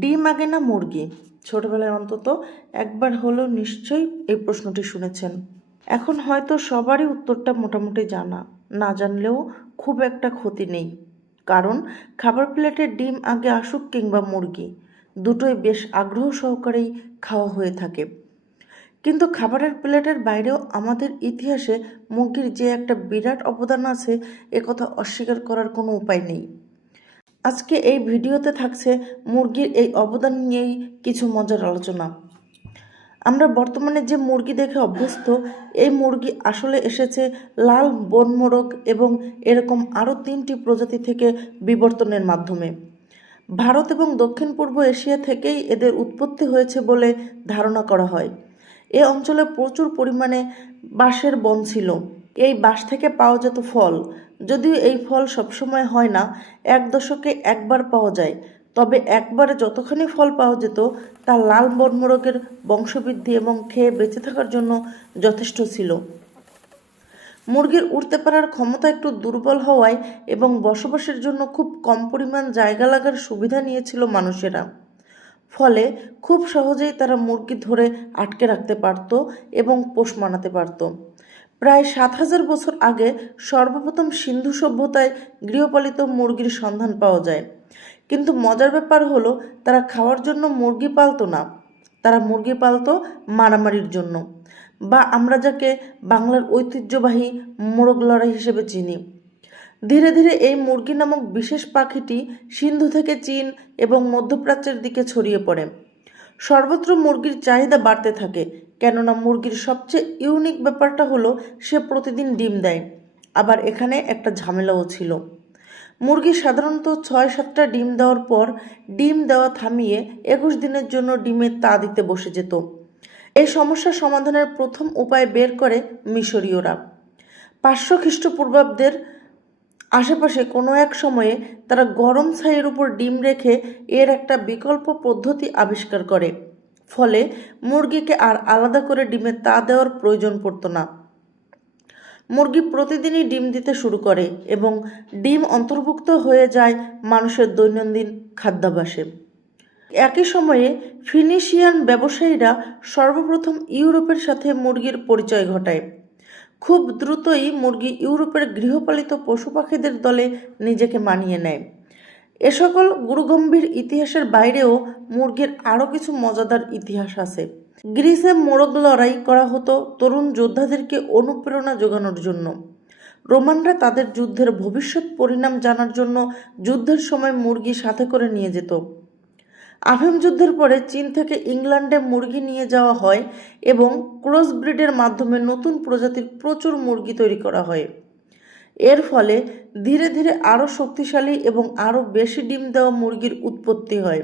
ডিম আগে না মুরগি? ছোটবেলায় অন্তত একবার হলেও নিশ্চয়ই এই প্রশ্নটি শুনেছেন। এখন হয়তো সবারই উত্তরটা মোটামুটি জানা, না জানলেও খুব একটা ক্ষতি নেই। কারণ খাবার প্লেটে ডিম আগে আসুক কিংবা মুরগি, দুটোই বেশ আগ্রহ সহকারেই খাওয়া হয়ে থাকে। কিন্তু খাবারের প্লেটের বাইরেও আমাদের ইতিহাসে মুরগির যে একটা বিরাট অবদান আছে, একথা অস্বীকার করার কোনো উপায় নেই। আজকে এই ভিডিওতে থাকছে মুরগির এই অবদান নিয়েই কিছু মজার আলোচনা। আমরা বর্তমানে যে মুরগি দেখে অভ্যস্ত, এই মুরগি আসলে এসেছে লাল বনমোরগ এবং এরকম আরও 3টি প্রজাতি থেকে বিবর্তনের মাধ্যমে। ভারত এবং দক্ষিণ পূর্ব এশিয়া থেকেই এদের উৎপত্তি হয়েছে বলে ধারণা করা হয়। এ অঞ্চলে প্রচুর পরিমাণে বাঁশের বন ছিল। এই বাঁশ থেকে পাওয়া যেত ফল, যদিও এই ফল সবসময় হয় না, 1 দশকে একবার পাওয়া যায়। তবে একবারে যতখানি ফল পাওয়া যেত তা লাল বনমোরগের বংশবৃদ্ধি এবং খেয়ে বেঁচে থাকার জন্য যথেষ্ট ছিল। মুরগির উড়তে পারার ক্ষমতা একটু দুর্বল হওয়ায় এবং বসবাসের জন্য খুব কম পরিমাণ জায়গা লাগার সুবিধা নিয়েছিল মানুষেরা। ফলে খুব সহজেই তারা মুরগি ধরে আটকে রাখতে পারত এবং পোষ মানাতে পারত। প্রায় 7,000 বছর আগে সর্বপ্রথম সিন্ধু সভ্যতায় গৃহপালিত মুরগির সন্ধান পাওয়া যায়। কিন্তু মজার ব্যাপার হলো, তারা খাওয়ার জন্য মুরগি পালতো না, তারা মুরগি পালতো মারামারির জন্য, বা আমরা যাকে বাংলার ঐতিহ্যবাহী মোরগ লড়াই হিসেবে চিনি। ধীরে ধীরে এই মুরগি নামক বিশেষ পাখিটি সিন্ধু থেকে চীন এবং মধ্যপ্রাচ্যের দিকে ছড়িয়ে পড়ে। সর্বত্র মুরগির চাহিদা বাড়তে থাকে, কেননা মুরগির সবচেয়ে ইউনিক ব্যাপারটা হলো সে প্রতিদিন ডিম দেয়। আবার এখানে একটা ঝামেলাও ছিল। মুরগি সাধারণত 6-7টা ডিম দেওয়ার পর ডিম দেওয়া থামিয়ে 21 দিনের জন্য ডিমের তা দিতে বসে যেত। এই সমস্যা সমাধানের প্রথম উপায় বের করে মিশরীয়রা। 500 খ্রিস্টপূর্বাব্দের আশেপাশে কোনো এক সময়ে তারা গরম ছাইয়ের উপর ডিম রেখে এর একটা বিকল্প পদ্ধতি আবিষ্কার করে। ফলে মুরগিকে আর আলাদা করে ডিমের তা দেওয়ার প্রয়োজন পড়তো না। মুরগি প্রতিদিনই ডিম দিতে শুরু করে এবং ডিম অন্তর্ভুক্ত হয়ে যায় মানুষের দৈনন্দিন খাদ্যাভ্যাসে। একই সময়ে ফিনিশিয়ান ব্যবসায়ীরা সর্বপ্রথম ইউরোপের সাথে মুরগির পরিচয় ঘটায়। খুব দ্রুতই মুরগি ইউরোপের গৃহপালিত পশু পাখিদের দলে নিজেকে মানিয়ে নেয়। এ সকল গুরুগম্ভীর ইতিহাসের বাইরেও মুরগির আরও কিছু মজাদার ইতিহাস আছে। গ্রিসে মোরগ লড়াই করা হতো তরুণ যোদ্ধাদেরকে অনুপ্রেরণা জোগানোর জন্য। রোমানরা তাদের যুদ্ধের ভবিষ্যৎ পরিণাম জানার জন্য যুদ্ধের সময় মুরগি সাথে করে নিয়ে যেত। আফিম যুদ্ধের পরে চীন থেকে ইংল্যান্ডে মুরগি নিয়ে যাওয়া হয় এবং ক্রস ব্রিডের মাধ্যমে নতুন প্রজাতির প্রচুর মুরগি তৈরি করা হয়। এর ফলে ধীরে ধীরে আরও শক্তিশালী এবং আরও বেশি ডিম দেওয়া মুরগির উৎপত্তি হয়।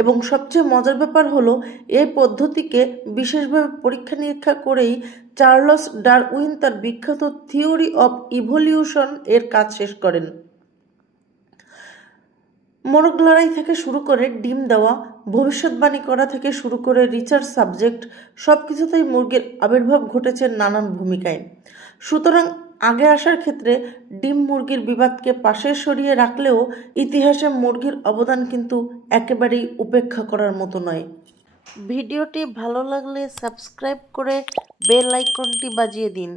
এবং সবচেয়ে মজার ব্যাপার হলো, এই পদ্ধতিকে বিশেষভাবে পরীক্ষা নিরীক্ষা করেই চার্লস ডারউইন তার বিখ্যাত থিওরি অব ইভলিউশন এর কাজ শেষ করেন। মোরগ লড়াই থেকে শুরু করে ডিম দেওয়া, ভবিষ্যৎবাণী করা থেকে শুরু করে রিসার্চ সাবজেক্ট, সব কিছুতেই মুরগির আবির্ভাব ঘটেছে নানান ভূমিকায়। সুতরাং আগে আসার ক্ষেত্রে ডিম মুরগির বিবাদকে পাশে সরিয়ে রাখলেও ইতিহাসে মুরগির অবদান কিন্তু একেবারেই উপেক্ষা করার মতো নয়। ভিডিওটি ভালো লাগলে সাবস্ক্রাইব করে বেল আইকনটি বাজিয়ে দিন।